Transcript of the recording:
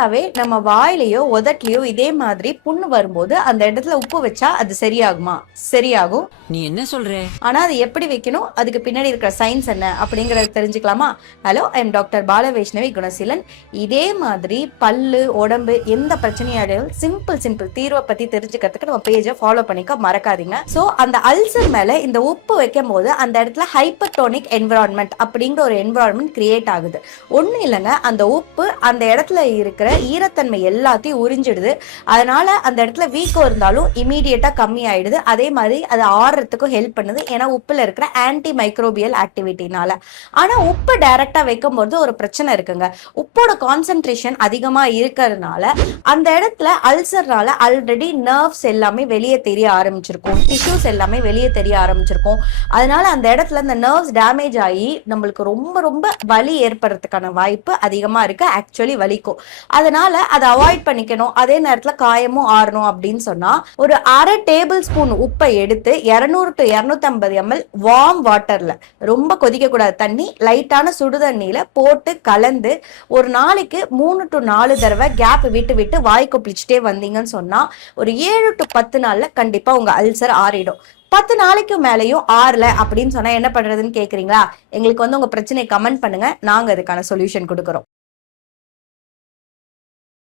நார்மலாவே நம்ம வாயிலையோ உதட்லயோ இதே மாதிரி புண்ணு வரும்போது அந்த இடத்துல உப்பு வச்சா அது சரியாகுமா? சரியாகும். நீ என்ன சொல்ற? ஆனா அது எப்படி வைக்கணும், அதுக்கு பின்னாடி இருக்கிற சயின்ஸ் என்ன அப்படிங்கறத தெரிஞ்சுக்கலாமா? Hello, I am doctor Balavaishnavi Gunaseelan. இதே மாதிரி பல்லு உடம்பு எந்த பிரச்சனையாலும் சிம்பிள் தீர்வை பத்தி தெரிஞ்சுக்கிறதுக்கு நம்ம பேஜை ஃபாலோ பண்ணிக்க மறக்காதீங்க. சோ அந்த அல்சர் மேல இந்த உப்பு வைக்கும் போது அந்த இடத்துல ஹைப்பர்டோனிக் என்விரான்மெண்ட் அப்படிங்கிற ஒரு என்விரான்மெண்ட் கிரியேட் ஆகுது. ஒண்ணு இல்லைங்க, அந்த உப்பு அந்த இடத்துல இருக்கிற ஈரத்தன்மை எல்லாத்தையும் உறிஞ்சிடுது. அதனால அந்த இடத்துல வீக்கம் இருந்தாலும் இமீடியட்டா கம்மி ஆயிடுது. அதே மாதிரி அது ஆறுறதுக்கும் ஹெல்ப் பண்ணுது, ஏன்னா உப்புல இருக்கிற ஆன்டி மைக்ரோபியல் ஆக்டிவிட்டினால. ஆனா உப்பு டைரக்டா வைக்கும் போது ஒரு பிரச்சனை இருக்குங்க. உப்போட கான்சென்ட்ரேஷன் அதிகமா இருக்கிறதுனால அந்த இடத்துல அல்சர்னால ஆல்ரெடி நர்வ்ஸ் எல்லாமே வெளியே தெரிய ஆரம்பிச்சிருக்கும், டிஷ்யூஸ் எல்லாமே வெளியே தெரிய ஆரம்பிச்சிருக்கும். அதனால அந்த இடத்துல அந்த நர்வ்ஸ் டேமேஜ் ஆகி நம்மளுக்கு ரொம்ப ரொம்ப வலி ஏற்படுறதுக்கான வாய்ப்பு அதிகமா இருக்கு. ஆக்சுவலி வலிக்கும். அதனால அதை அவாய்ட் பண்ணிக்கணும். அதே நேரத்துல காயமும் ஆறணும் அப்படின்னு சொன்னா ஒரு அரை டேபிள் ஸ்பூன் உப்பை எடுத்து 200 to 250 ml வார்ம் வாட்டர்ல, ரொம்ப கொதிக்க கூடாது தண்ணி, லைட்டான சுடு தண்ணியில போட்டு கலந்து ஒரு நாளைக்கு 3 to 4 தடவை கேப் விட்டு விட்டு வாய் கொப்பளிச்சுட்டே வந்தீங்கன்னு சொன்னா ஒரு 7 to 10 நாள்ல கண்டிப்பா உங்க அல்சர் ஆறிடும். 10 நாளைக்கு மேலேயும் ஆறல அப்படின்னு சொன்னா என்ன பண்றதுன்னு கேக்குறீங்களா? எங்களுக்கு உங்க பிரச்சனையை கமெண்ட் பண்ணுங்க, நாங்க அதுக்கான சொல்யூஷன் கொடுக்குறோம்.